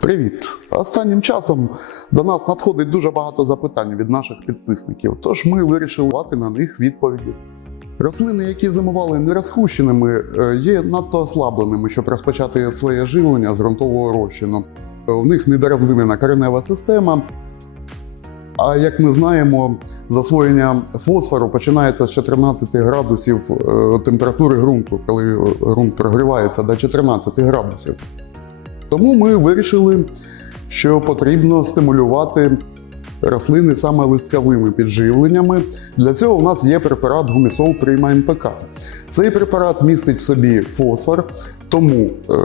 Привіт! Останнім часом до нас надходить дуже багато запитань від наших підписників, тож ми вирішили дати на них відповіді. Рослини, які зимували нерозхущеними, е, є надто ослабленими, щоб розпочати своє живлення з ґрунтового розчину. У них недорозвинена коренева система. А як ми знаємо, засвоєння фосфору починається з 14 градусів е, температури ґрунту, коли е, ґрунт прогрівається до 14 градусів. Тому ми вирішили, що потрібно стимулювати рослини саме листковими підживленнями. Для цього у нас є препарат Гумісол Прима НПК. Цей препарат містить в собі фосфор, тому е,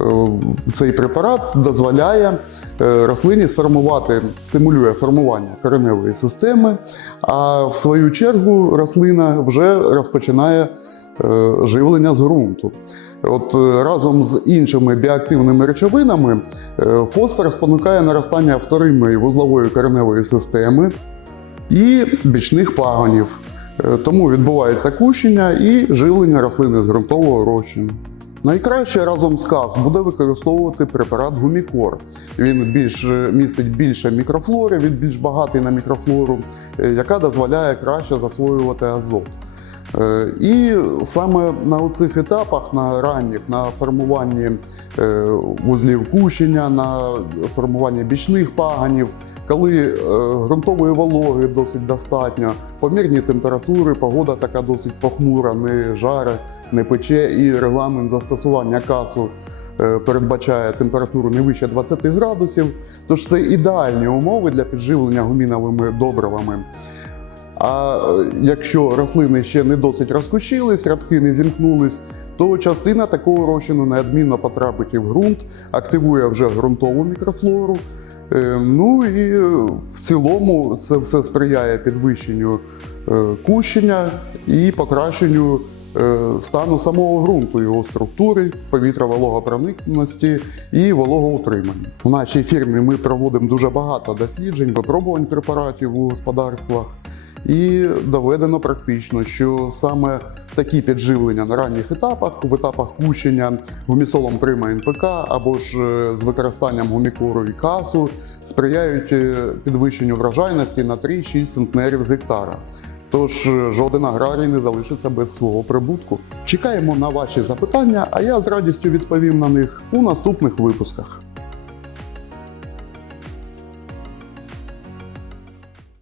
цей препарат дозволяє е, рослині сформувати, стимулює формування кореневої системи, а в свою чергу рослина вже розпочинає живлення з ґрунту. От е, разом з іншими біоактивними речовинами е, фосфор спонукає наростання вторинної вузлової кореневої системи і бічних пагонів. Е, Тому відбувається кущення і живлення рослини з ґрунтового розчину. Найкраще разом з КАС буде використовувати препарат Гумікор. Він більш е, містить більше мікрофлори, він більш багатий на мікрофлору, е, яка дозволяє краще засвоювати азот. Е, І саме на цих етапах, на ранніх, на формуванні е, вузлів кущення, на формуванні бічних паганів, коли е, ґрунтової вологи досить достатньо, помірні температури, погода така досить похмура, не жаре, не пече, і регламент застосування касу передбачає температуру не вище 20 градусів. Тож це ідеальні умови для підживлення гуміновими добривами. А якщо рослини ще не досить розкучились, рядки не зімкнулись, то частина такого розчину неодмінно потрапить і в ґрунт, активує вже ґрунтову мікрофлору. Е, Ну і в цілому це все сприяє підвищенню е, кущення і покращенню е, стану самого ґрунту, його структури, повітря вологопроникності і вологоутримання. В нашій фірмі ми проводимо дуже багато досліджень, випробувань препаратів у господарствах. І доведено практично, що саме такі підживлення на ранніх етапах, в етапах кущення гумісолом прима НПК або ж е, з використанням гумікору і касу сприяють е, підвищенню врожайності на 3-6 центнерів з гектара. Тож е, жоден аграрій не залишиться без свого прибутку. Чекаємо на ваші запитання, а я з радістю відповім на них у наступних випусках.